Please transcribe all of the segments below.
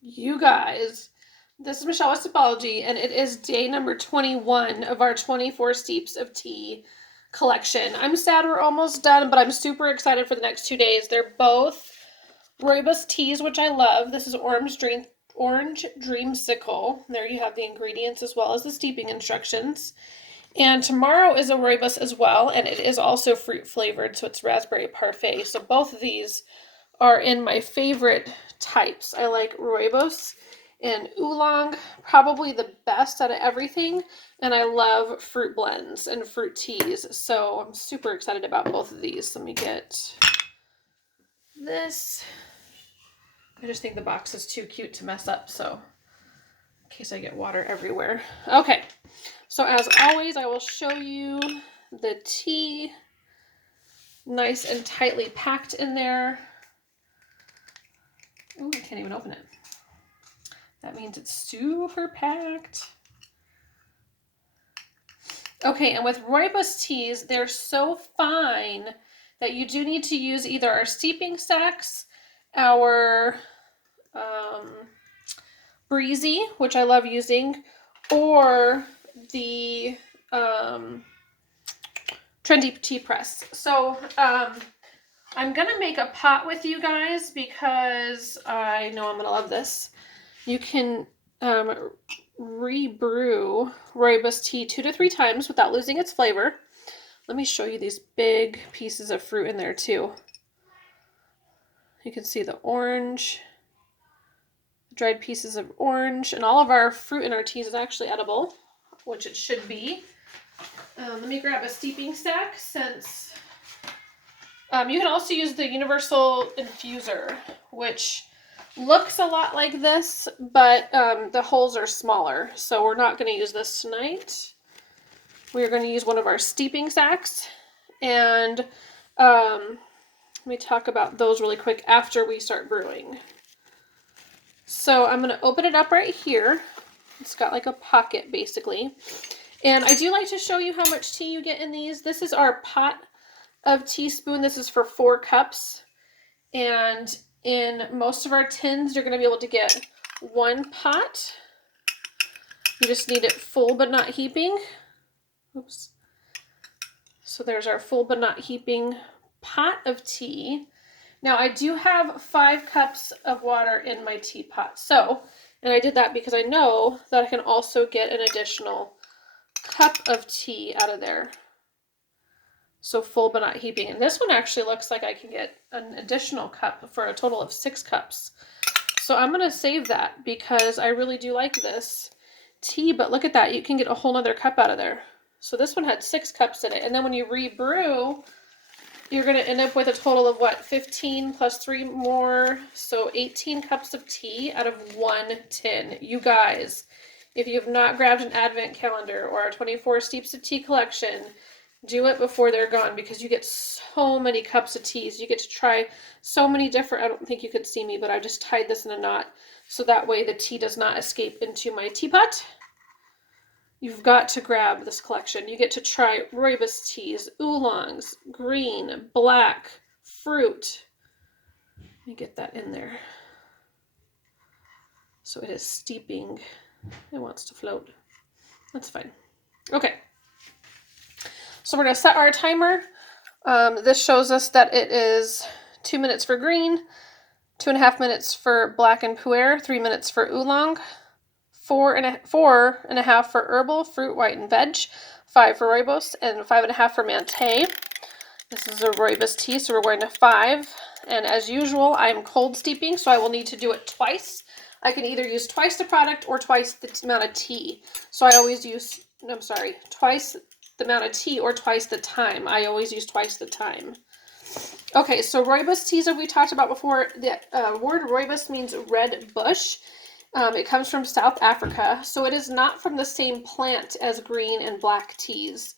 You guys, this is Michelle with Sipology, and it is day number 21 of our 24 Steeps of Tea collection. I'm sad we're almost done, but I'm super excited for the next 2 days. They're both rooibos teas, which I love. This is Orange Dreamsicle. There you have the ingredients as well as the steeping instructions. And tomorrow is a rooibos as well, and it is also fruit flavored, so it's raspberry parfait. So both of these are in my favorite types. I like rooibos and oolong, probably the best out of everything. And I love fruit blends and fruit teas. So I'm super excited about both of these. Let me get this. I just think the box is too cute to mess up, so in case I get water everywhere. Okay, so as always, I will show you the tea nice and tightly packed in there. Ooh, I can't even open it. That means it's super packed. Okay, and with rooibos teas, they're so fine that you do need to use either our steeping stacks, our Breezy, which I love using, or the Trendy Tea Press. So I'm gonna make a pot with you guys because I know I'm gonna love this. You can rebrew rooibos tea 2 to 3 times without losing its flavor. Let me show you these big pieces of fruit in there too. You can see the orange, dried pieces of orange, and all of our fruit in our teas is actually edible, which it should be. Let me grab a steeping stack since you can also use the universal infuser, which looks a lot like this, but the holes are smaller, so we're not going to use this tonight. We're going to use one of our steeping stacks, and let me talk about those really quick after we start brewing. So I'm going to open it up right here. It's got like a pocket basically, and I do like to show you how much tea you get in these. This is our pot of teaspoon. This is for 4 cups, and in most of our tins you're going to be able to get 1 pot. You just need it full but not heaping. Oops. So there's our full but not heaping pot of tea. Now I do have 5 cups of water in my teapot. So, and I did that because I know that I can also get an additional cup of tea out of there. So full but not heaping. And this one actually looks like I can get an additional cup for a total of 6 cups. So I'm going to save that because I really do like this tea. But look at that. You can get a whole nother cup out of there. So this one had 6 cups in it. And then when you rebrew, you're going to end up with a total of what? 15 plus 3 more. So 18 cups of tea out of 1 tin. You guys, if you have not grabbed an advent calendar or our 24 Steeps of Tea collection, do it before they're gone because you get so many cups of teas. You get to try so many different, I don't think you could see me, but I just tied this in a knot so that way the tea does not escape into my teapot. You've got to grab this collection. You get to try rooibos teas, oolongs, green, black, fruit. Let me get that in there. So it is steeping. It wants to float. That's fine. Okay. So we're going to set our timer. This shows us that it is 2 minutes for green, 2.5 minutes for black and pu'er, 3 minutes for oolong, 4.5 for herbal, fruit, white, and veg, 5 for rooibos, and 5.5 for Mantei. This is a rooibos tea, so we're going to 5. And as usual, I'm cold steeping, so I will need to do it twice. I can either use twice the product or twice the amount of tea. So I always use, twice the amount of tea or twice the time. I always use twice the time. Okay, so rooibos teas that we talked about before. The word rooibos means red bush. It comes from South Africa, so it is not from the same plant as green and black teas.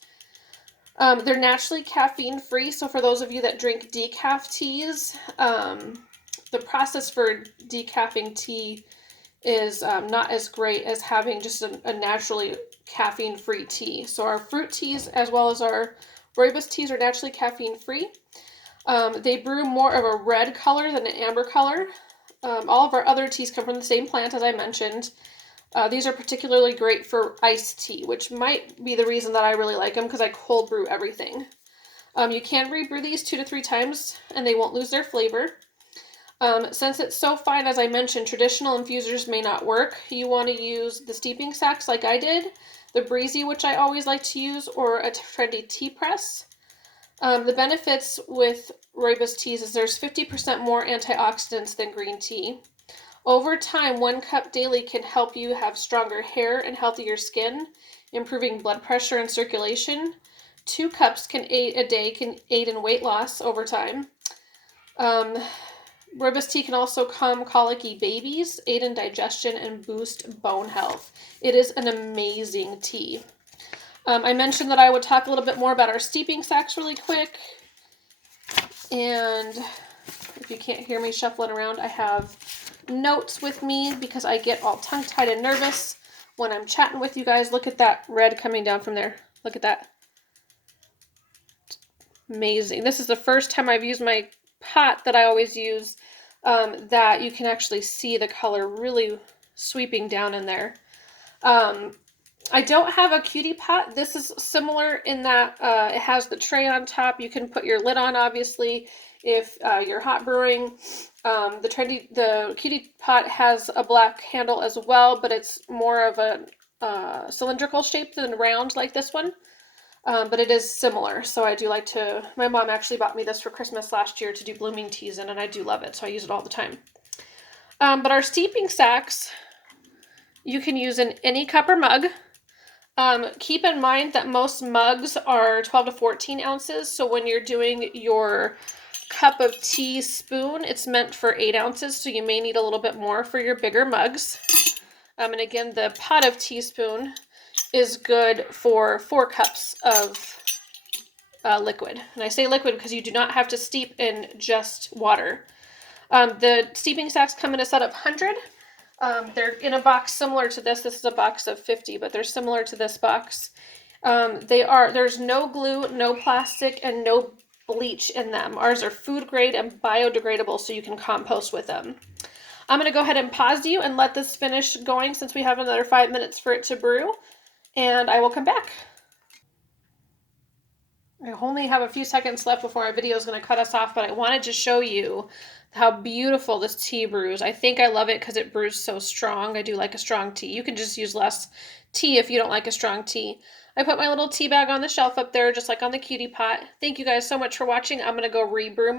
They're naturally caffeine-free, so for those of you that drink decaf teas, the process for decaffing tea is not as great as having just a naturally caffeine-free tea. So our fruit teas as well as our rooibos teas are naturally caffeine-free. They brew more of a red color than an amber color. All of our other teas come from the same plant, as I mentioned. These are particularly great for iced tea, which might be the reason that I really like them, because I cold brew everything. You can rebrew these 2 to 3 times and they won't lose their flavor. Since it's so fine, as I mentioned, traditional infusers may not work. You want to use the steeping sacks like I did, the breezy, which I always like to use, or a trendy tea press. The benefits with rooibos teas is there's 50% more antioxidants than green tea. Over time, 1 cup daily can help you have stronger hair and healthier skin, improving blood pressure and circulation. 2 cups a day can aid in weight loss over time. Rooibos tea can also calm colicky babies, aid in digestion, and boost bone health. It is an amazing tea. I mentioned that I would talk a little bit more about our steeping sacks really quick. And if you can't hear me shuffling around, I have notes with me because I get all tongue-tied and nervous when I'm chatting with you guys. Look at that red coming down from there. Look at that. Amazing. This is the first time I've used my pot that I always use, that you can actually see the color really sweeping down in there. I don't have a cutie pot. This is similar in that it has the tray on top. You can put your lid on, obviously, if you're hot brewing. The cutie pot has a black handle as well, but it's more of a cylindrical shape than round like this one. But it is similar, so I do like to. My mom actually bought me this for Christmas last year to do blooming teas in, and I do love it, so I use it all the time. But our steeping sacks, you can use in any cup or mug. Keep in mind that most mugs are 12 to 14 ounces, so when you're doing your cup of tea spoon, it's meant for 8 ounces, so you may need a little bit more for your bigger mugs. And again, the pot of teaspoon is good for 4 cups of liquid. And I say liquid because you do not have to steep in just water. The steeping sacks come in a set of 100. They're in a box similar to this. This is a box of 50, but they're similar to this box. There's no glue, no plastic, and no bleach in them. Ours are food grade and biodegradable, so you can compost with them. I'm going to go ahead and pause you and let this finish going since we have another 5 minutes for it to brew, and I will come back. I only have a few seconds left before our video is going to cut us off, but I wanted to show you how beautiful this tea brews. I think I love it because it brews so strong. I do like a strong tea. You can just use less tea if you don't like a strong tea. I put my little tea bag on the shelf up there, just like on the cutie pot. Thank you guys so much for watching. I'm going to go rebrew